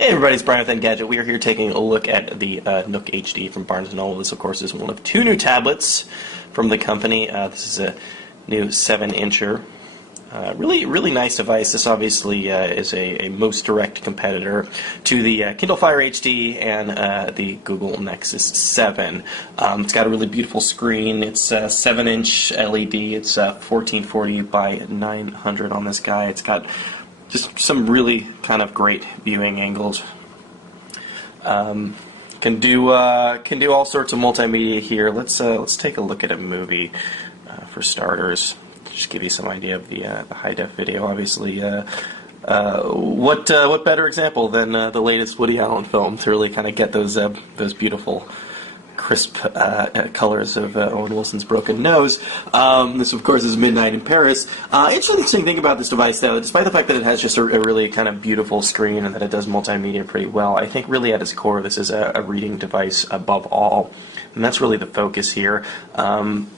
Hey everybody, it's Brian with Engadget. We are here taking a look at the Nook HD from Barnes & Noble. This, of course, is one of two new tablets from the company. This is a new 7-incher. Really nice device. This obviously is a most direct competitor to the Kindle Fire HD and the Google Nexus 7. It's got a really beautiful screen. It's a 7-inch LED. It's 1440 by 900 on this guy. It's got just some really kind of great viewing angles. Can do all sorts of multimedia here. Let's take a look at a movie for starters. Just give you some idea of the high def video. Obviously, what better example than the latest Woody Allen film to really kind of get those beautiful, crisp colors of Owen Wilson's broken nose. This, of course, is Midnight in Paris. Interesting thing about this device, though, despite the fact that it has just a really kind of beautiful screen and that it does multimedia pretty well, I think really at its core this is a reading device above all, and that's really the focus here. And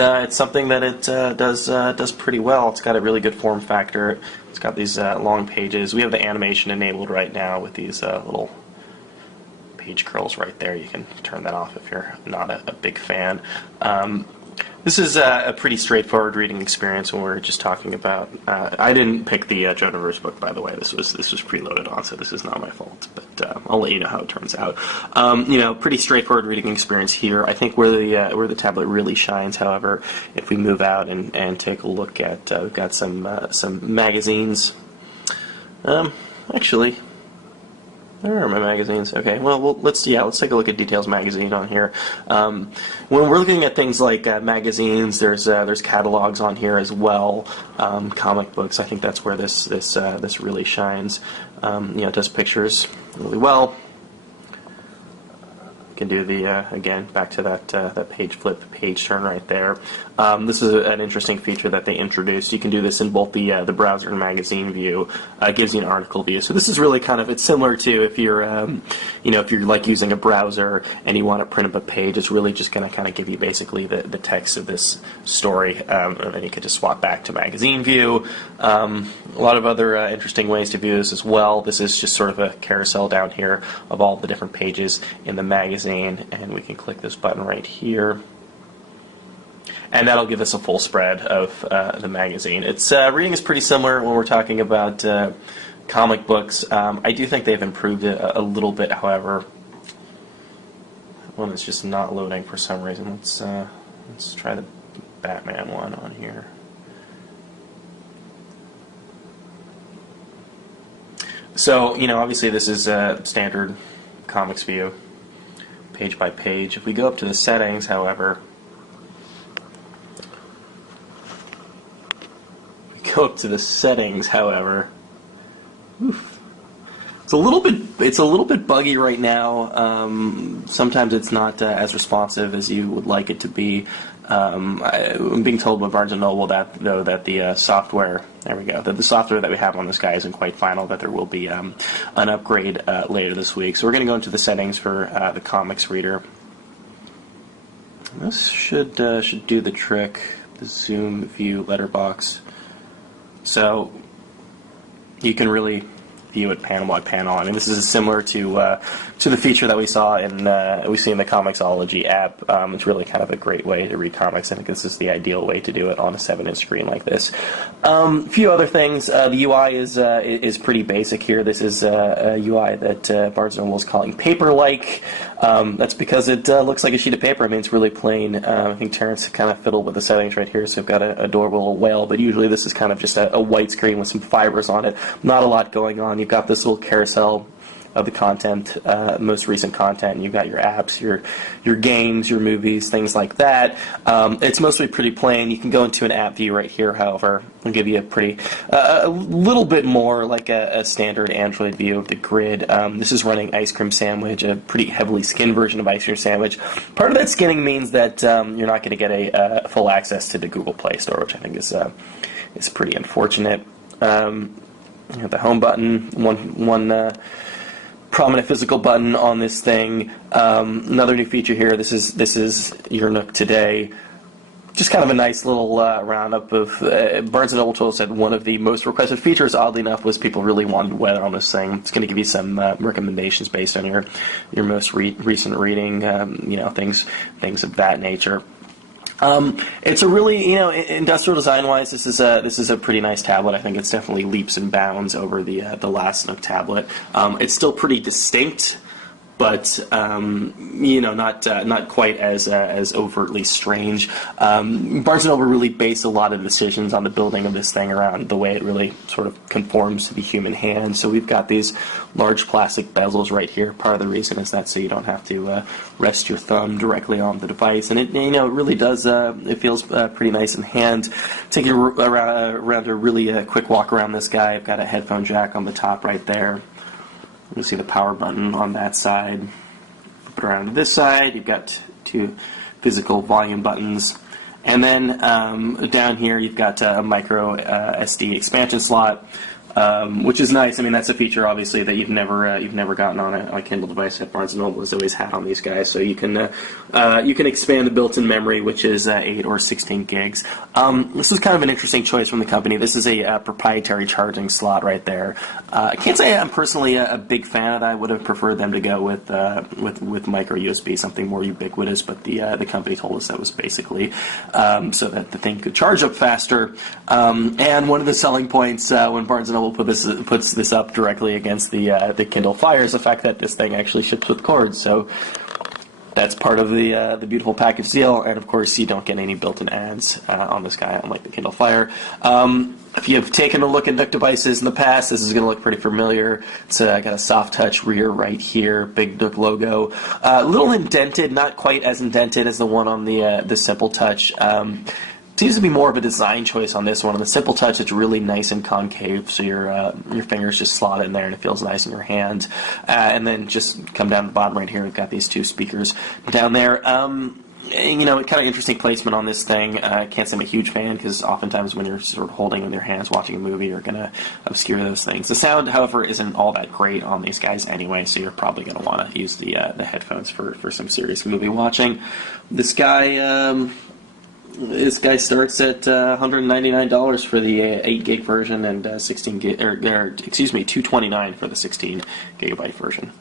it's something that it does pretty well. It's got a really good form factor. It's got these long pages. We have the animation enabled right now with these little page curls right there. You can turn that off if you're not a big fan. This is a pretty straightforward reading experience when we're just talking about. I didn't pick the Jonaverse book, by the way. This was preloaded on, so this is not my fault. But I'll let you know how it turns out. Pretty straightforward reading experience here. I think where the tablet really shines, however, if we move out and take a look at, we've got some magazines. Actually, where are my magazines? Okay, well, let's take a look at Details magazine on here. When we're looking at things like magazines, there's catalogs on here as well. Comic books, I think that's where this really shines. It does pictures really well. Can do the again back to that page flip, page turn right there. This is an interesting feature that they introduced. You can do this in both the browser and magazine view. It gives you an article view. So this is really kind of, it's similar to if you're if you're like using a browser and you want to print up a page. It's really just going to kind of give you basically the text of this story, and then you can just swap back to magazine view. A lot of other interesting ways to view this as well. This is just sort of a carousel down here of all the different pages in the magazine. And we can click this button right here, and that'll give us a full spread of the magazine. Its reading is pretty similar when we're talking about comic books. I do think they've improved it a little bit, however. One is just not loading for some reason. Let's try the Batman one on here. So, obviously this is a standard comics view, page by page. If we go up to the settings, however, oof, it's a little bit buggy right now. Sometimes it's not as responsive as you would like it to be. I'm being told by Barnes & Noble that the software, there we go, that the software that we have on this guy isn't quite final, that there will be an upgrade later this week. So we're going to go into the settings for the comics reader. This should do the trick, the zoom, view, letterbox. So you can really view it panel by panel. I mean, this is similar to the feature that we see in the Comixology app. It's really kind of a great way to read comics. I think this is the ideal way to do it on a 7-inch screen like this. A few other things. The UI is pretty basic here. This is a UI that Barnes & Noble is calling paper-like. That's because it looks like a sheet of paper. I mean, it's really plain. I think Terrence kind of fiddled with the settings right here, so we've got an adorable little whale, but usually this is kind of just a white screen with some fibers on it. Not a lot going on. You've got this little carousel of the content, most recent content. You've got your apps, your games, your movies, things like that. It's mostly pretty plain. You can go into an app view right here, however. I'll give you a little bit more like a standard Android view of the grid. This is running Ice Cream Sandwich, a pretty heavily skinned version of Ice Cream Sandwich. Part of that skinning means that you're not going to get a full access to the Google Play Store, which I think is pretty unfortunate. You have the home button, one prominent physical button on this thing. Another new feature here. This is your Nook today. just kind of a nice little roundup of Barnes & Noble told us that one of the most requested features, oddly enough, was people really wanted weather on this thing. It's going to give you some recommendations based on your most recent reading, things of that nature. It's a really, industrial design-wise, this is a pretty nice tablet. I think it's definitely leaps and bounds over the last Nook tablet. It's still pretty distinct, but not quite as overtly strange. Barnes & Noble really based a lot of decisions on the building of this thing around the way it really sort of conforms to the human hand. So we've got these large plastic bezels right here. Part of the reason is that so you don't have to rest your thumb directly on the device, and it really does. It feels pretty nice in hand. Take you around a really quick walk around this guy. I've got a headphone jack on the top right there. You see the power button on that side. Flip it around to this side. You've got two physical volume buttons. And then down here you've got a micro SD expansion slot, which is nice. I mean, that's a feature obviously that you've never gotten on a Kindle device that Barnes & Noble has always had on these guys. So you can expand the built-in memory, which is 8 or 16 gigs. This is kind of an interesting choice from the company. This is a proprietary charging slot right there. I can't say I'm personally a big fan of that. I would have preferred them to go with micro USB, something more ubiquitous. But the company told us that was basically so that the thing could charge up faster. And one of the selling points when Barnes & Noble puts this up directly against the Kindle Fire is the fact that this thing actually ships with cords. So that's part of the beautiful package deal, and of course you don't get any built-in ads on this guy, unlike the Kindle Fire. If you've taken a look at Nook devices in the past, this is going to look pretty familiar. It's got a soft touch rear right here, big Nook logo. A little indented, not quite as indented as the one on the Simple Touch. Seems to be more of a design choice on this one. On the Simple Touch, it's really nice and concave, so your fingers just slot in there and it feels nice in your hand. And then just come down the bottom right here, we've got these two speakers down there. Kind of interesting placement on this thing. I can't say I'm a huge fan because oftentimes when you're sort of holding in your hands watching a movie, you're going to obscure those things. The sound, however, isn't all that great on these guys anyway, so you're probably going to want to use the headphones for some serious movie watching. This guy starts at $199 for the 8 gig version and 16 gig, $229 for the 16 gigabyte version.